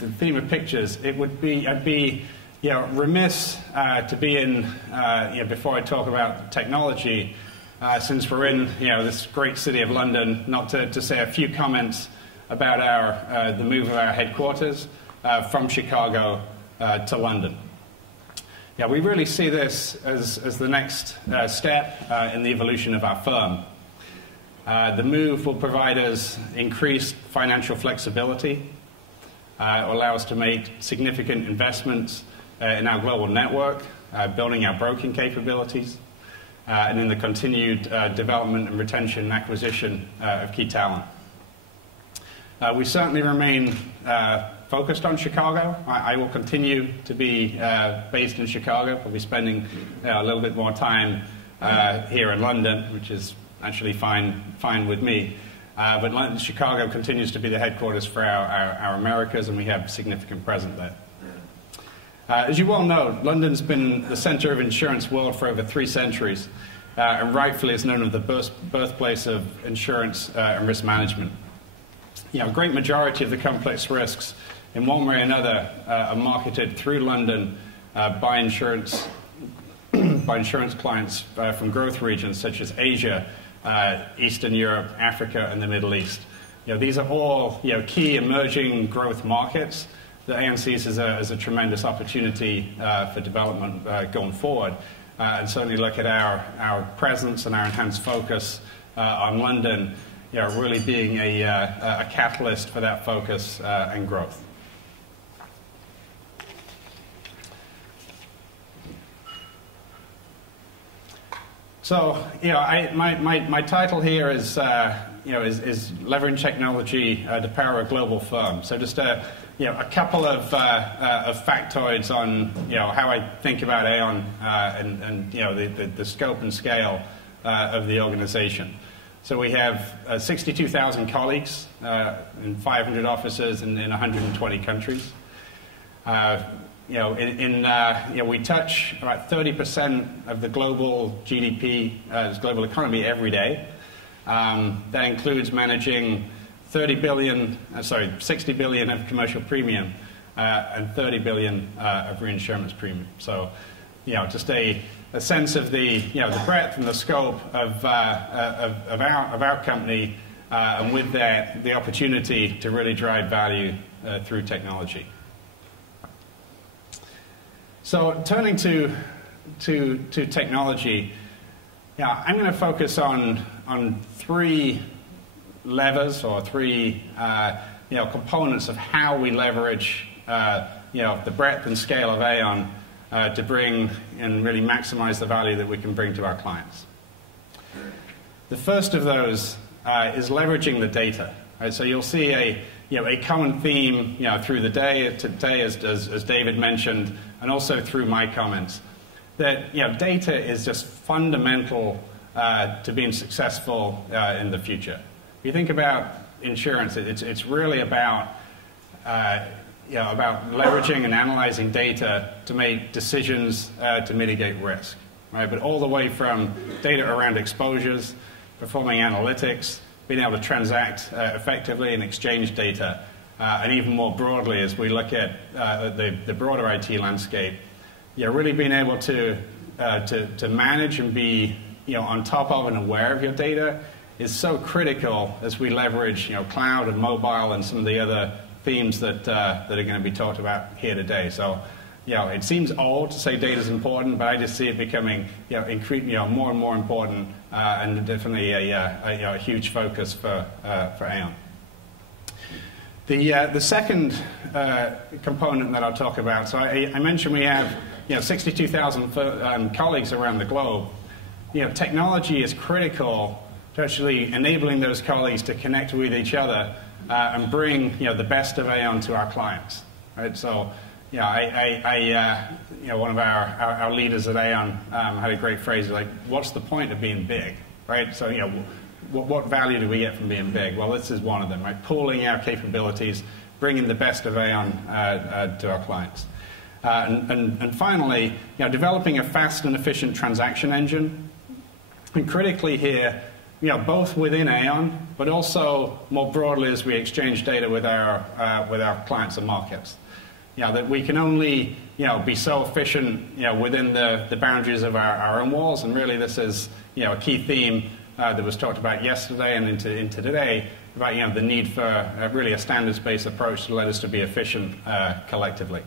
the theme of pictures, I'd be remiss to be in, before I talk about technology, since we're in this great city of London, not to say a few comments about the move of our headquarters from Chicago to London. Yeah, we really see this as the next step in the evolution of our firm. The move will provide us increased financial flexibility. It will allow us to make significant investments in our global network, building our broking capabilities, and in the continued development and retention and acquisition of key talent. We certainly remain focused on Chicago. I will continue to be based in Chicago. I'll be spending a little bit more time here in London, which is actually fine with me. But Chicago continues to be the headquarters for our Americas, and we have significant presence there. As you well know, London's been the center of insurance world for over 3 centuries, and rightfully is known as the birthplace of insurance and risk management. A great majority of the complex risks, in one way or another, are marketed through London by insurance clients from growth regions such as Asia, Eastern Europe, Africa, and the Middle East. These are all key emerging growth markets that Aon sees as a tremendous opportunity for development going forward. And certainly look at our presence and our enhanced focus on London, really being a catalyst for that focus and growth. So, my title here is leveraging technology to power a global firm. So just a couple of factoids on how I think about Aon and the scope and scale of the organization. So we have 62,000 colleagues in 500 offices in 120 countries. We touch about 30% of the global GDP, global economy every day. That includes managing 60 billion of commercial premium and 30 billion of reinsurance premium. So, just a sense of the breadth and the scope of our company, and with that, the opportunity to really drive value through technology. So, turning to technology, I'm going to focus on 3 levers or 3 components of how we leverage the breadth and scale of Aon to bring and really maximize the value that we can bring to our clients. The first of those is leveraging the data. Right? So you'll see a common theme through the day today, as David mentioned, and also through my comments, that data is just fundamental to being successful in the future. If you think about insurance, it's really about leveraging and analyzing data to make decisions to mitigate risk, right? But all the way from data around exposures, performing analytics, being able to transact effectively and exchange data, and even more broadly as we look at the broader IT landscape, really being able to manage and be on top of and aware of your data is so critical as we leverage cloud and mobile and some of the other themes that are going to be talked about here today. So, it seems old to say data is important, but I just see it becoming more and more important, and definitely a huge focus for Aon. The second component that I'll talk about. So I mentioned we have 62,000 colleagues around the globe. Technology is critical to actually enabling those colleagues to connect with each other and bring the best of Aon to our clients. Right? So, one of our leaders at Aon had a great phrase like, "What's the point of being big?" Right? So, what value do we get from being big? Well, this is one of them. Right? Pooling our capabilities, bringing the best of Aon to our clients. And finally, developing a fast and efficient transaction engine. And critically here, both within Aon, but also more broadly as we exchange data with our clients and markets. That we can only be so efficient within the boundaries of our own walls, and really this is a key theme that was talked about yesterday and into today about the need for really a standards-based approach to let us to be efficient collectively.